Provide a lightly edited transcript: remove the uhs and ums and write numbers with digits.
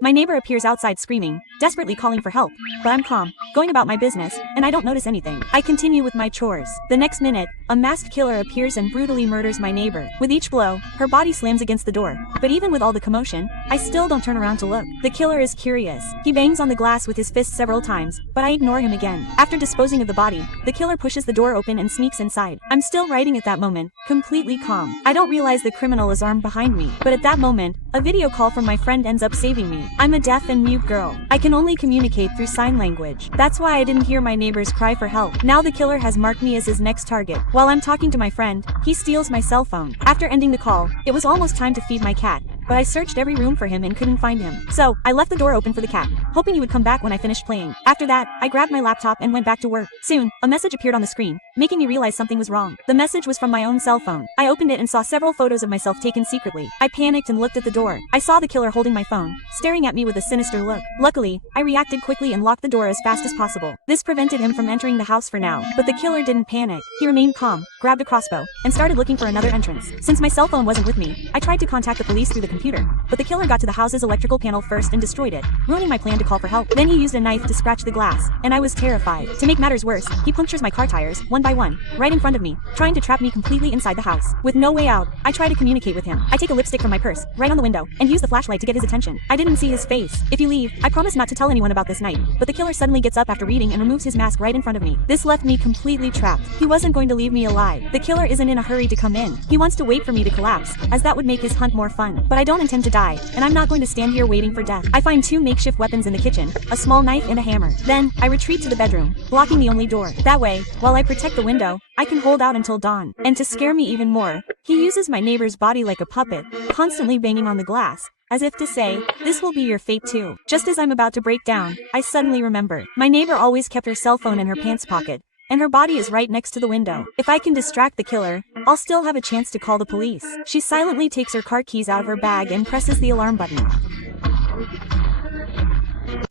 My neighbor appears outside screaming, desperately calling for help, but I'm calm, going about my business, and I don't notice anything. I continue with my chores. The next minute, a masked killer appears and brutally murders my neighbor. With each blow, her body slams against the door. But even with all the commotion, I still don't turn around to look. The killer is curious. He bangs on the glass with his fist several times, but I ignore him again. After disposing of the body, the killer pushes the door open and sneaks inside. I'm still writing at that moment, completely calm. I don't realize the criminal is armed behind me, but at that moment, a video call from my friend ends up saving me. I'm a deaf and mute girl. I can only communicate through sign language. That's why I didn't hear my neighbor's cry for help. Now the killer has marked me as his next target. While I'm talking to my friend, he steals my cell phone. After ending the call, it was almost time to feed my cat, but I searched every room for him and couldn't find him. So, I left the door open for the cat, hoping he would come back when I finished playing. After that, I grabbed my laptop and went back to work. Soon, a message appeared on the screen, making me realize something was wrong. The message was from my own cell phone. I opened it and saw several photos of myself taken secretly. I panicked and looked at the door. I saw the killer holding my phone, staring at me with a sinister look. Luckily, I reacted quickly and locked the door as fast as possible. This prevented him from entering the house for now. But the killer didn't panic. He remained calm, grabbed a crossbow, and started looking for another entrance. Since my cell phone wasn't with me, I tried to contact the police through the computer, but the killer got to the house's electrical panel first and destroyed it, ruining my plan to call for help. Then he used a knife to scratch the glass, and I was terrified. To make matters worse, he punctures my car tires, one by one, right in front of me, trying to trap me completely inside the house. With no way out, I try to communicate with him. I take a lipstick from my purse, right on the window, and use the flashlight to get his attention. I didn't see his face. If you leave, I promise not to tell anyone about this night. But the killer suddenly gets up after reading and removes his mask right in front of me. This left me completely trapped. He wasn't going to leave me alive. The killer isn't in a hurry to come in. He wants to wait for me to collapse, as that would make his hunt more fun. But I don't intend to die, and I'm not going to stand here waiting for death. I find two makeshift weapons in the kitchen, a small knife and a hammer. Then, I retreat to the bedroom, blocking the only door. That way, while I protect the window, I can hold out until dawn. And to scare me even more, he uses my neighbor's body like a puppet, constantly banging on the glass, as if to say, this will be your fate too. Just as I'm about to break down, I suddenly remember. My neighbor always kept her cell phone in her pants pocket, and her body is right next to the window. If I can distract the killer, I'll still have a chance to call the police. She silently takes her car keys out of her bag and presses the alarm button.